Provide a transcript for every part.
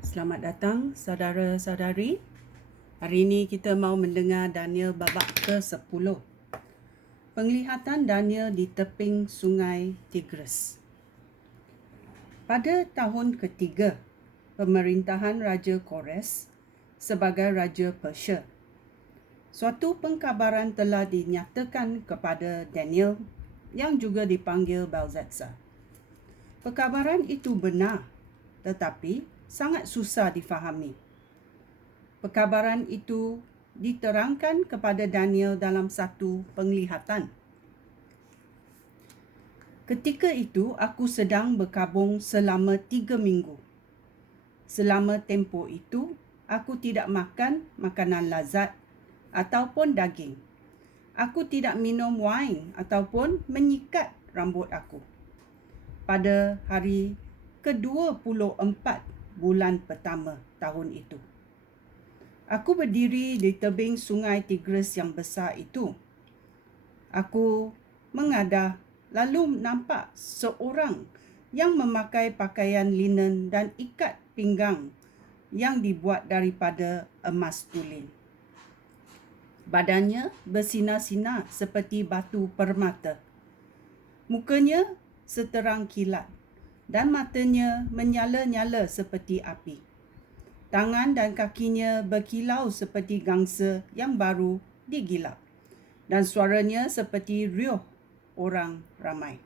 Selamat datang saudara-saudari. Hari ini kita mau mendengar Daniel babak ke-10. Penglihatan Daniel di teping sungai Tigris. Pada tahun ketiga pemerintahan Raja Kores sebagai Raja Persia, suatu pengkabaran telah dinyatakan kepada Daniel yang juga dipanggil Belteshazzar. Perkabaran itu benar, tetapi sangat susah difahami. Perkabaran itu diterangkan kepada Daniel dalam satu penglihatan. Ketika itu, aku sedang berkabung selama 3 minggu. Selama tempoh itu, aku tidak makan makanan lazat ataupun daging. Aku tidak minum wain ataupun menyikat rambut aku. Pada hari ke-24 bulan pertama tahun itu, aku berdiri di tebing sungai Tigris yang besar itu. Aku mengadah, lalu nampak seorang yang memakai pakaian linen dan ikat pinggang yang dibuat daripada emas tulin. Badannya bersinar-sinar seperti batu permata. Mukanya seterang kilat dan matanya menyala-nyala seperti api. Tangan dan kakinya berkilau seperti gangsa yang baru digilap, dan suaranya seperti riuh orang ramai.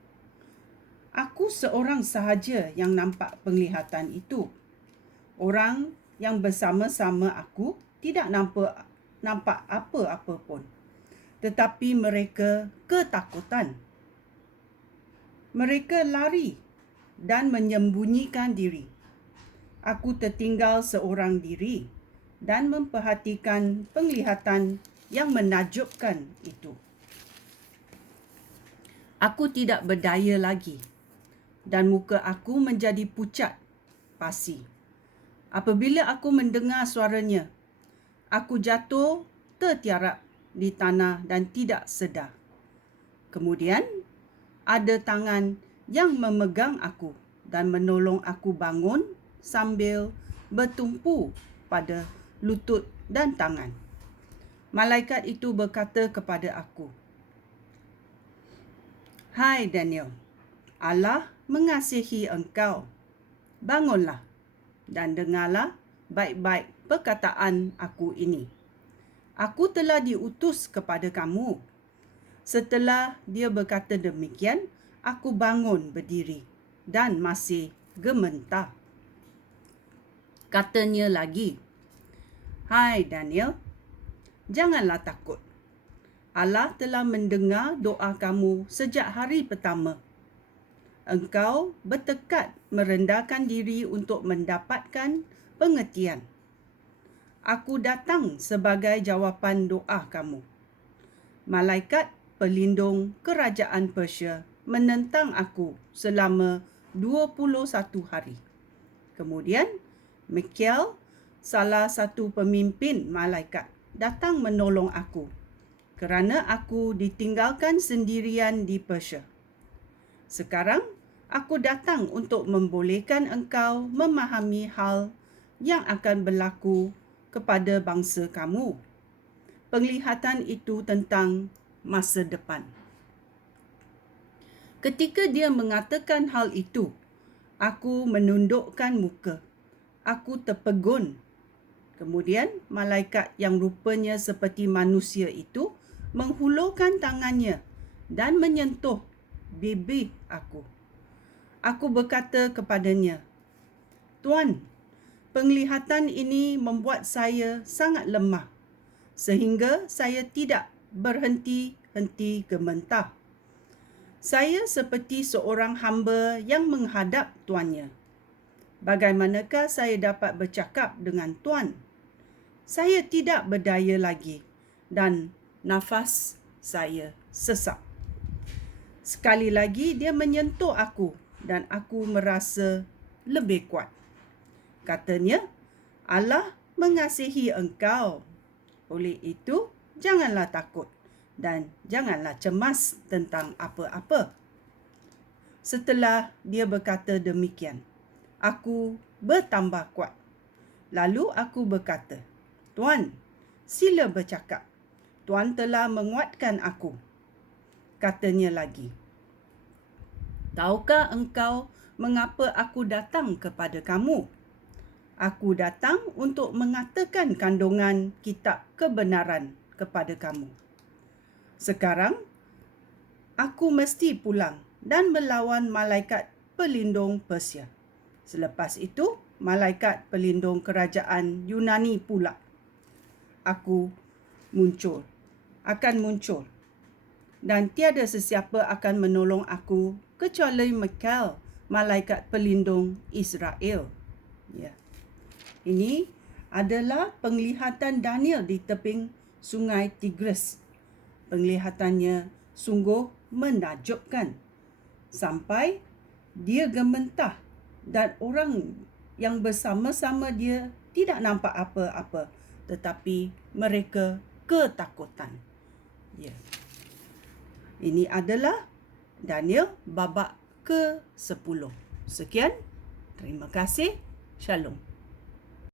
Aku seorang sahaja yang nampak penglihatan itu. Orang yang bersama-sama aku tidak nampak apa-apa pun, tetapi mereka ketakutan. Mereka lari dan menyembunyikan diri. Aku tertinggal seorang diri dan memperhatikan penglihatan yang menakjubkan itu. Aku tidak berdaya lagi dan muka aku menjadi pucat, pasi. Apabila aku mendengar suaranya, aku jatuh tertiarap di tanah dan tidak sedar. Kemudian, ada tangan yang memegang aku dan menolong aku bangun sambil bertumpu pada lutut dan tangan. Malaikat itu berkata kepada aku, "Hai Daniel, Allah mengasihi engkau. Bangunlah dan dengarlah baik-baik perkataan aku ini. Aku telah diutus kepada kamu." Setelah dia berkata demikian, aku bangun berdiri dan masih gementar. Katanya lagi, "Hai Daniel, janganlah takut. Allah telah mendengar doa kamu sejak hari pertama. Engkau bertekad merendahkan diri untuk mendapatkan pengertian. Aku datang sebagai jawapan doa kamu. Malaikat pelindung kerajaan Persia menentang aku selama 21 hari. Kemudian, Mikael, salah satu pemimpin malaikat, datang menolong aku kerana aku ditinggalkan sendirian di Persia. Sekarang, aku datang untuk membolehkan engkau memahami hal yang akan berlaku kepada bangsa kamu. Penglihatan itu tentang masa depan." Ketika dia mengatakan hal itu, aku menundukkan muka. Aku terpegun. Kemudian malaikat yang rupanya seperti manusia itu menghulurkan tangannya dan menyentuh bibir aku. Aku berkata kepadanya, "Tuan, penglihatan ini membuat saya sangat lemah, sehingga saya tidak berhenti-henti gementar. Saya seperti seorang hamba yang menghadap tuannya. Bagaimanakah saya dapat bercakap dengan tuan? Saya tidak berdaya lagi dan nafas saya sesak." Sekali lagi dia menyentuh aku dan aku merasa lebih kuat. Katanya, "Allah mengasihi engkau. Oleh itu, janganlah takut dan janganlah cemas tentang apa-apa." Setelah dia berkata demikian, aku bertambah kuat Lalu aku berkata, "Tuan, sila bercakap. Tuan telah menguatkan aku." Katanya lagi, "Tahukah engkau mengapa aku datang kepada kamu? Aku datang untuk mengatakan kandungan kitab kebenaran kepada kamu. Sekarang, aku mesti pulang dan melawan malaikat pelindung Persia. Selepas itu, malaikat pelindung kerajaan Yunani pula akan muncul. Dan tiada sesiapa akan menolong aku kecuali Mikael, malaikat pelindung Israel." Ya. Ini adalah penglihatan Daniel di tebing sungai Tigris. Penglihatannya sungguh menakjubkan. Sampai dia gementah dan orang yang bersama-sama dia tidak nampak apa-apa, tetapi mereka ketakutan. Ya. Ini adalah Daniel babak ke-10. Sekian, terima kasih, Shalom.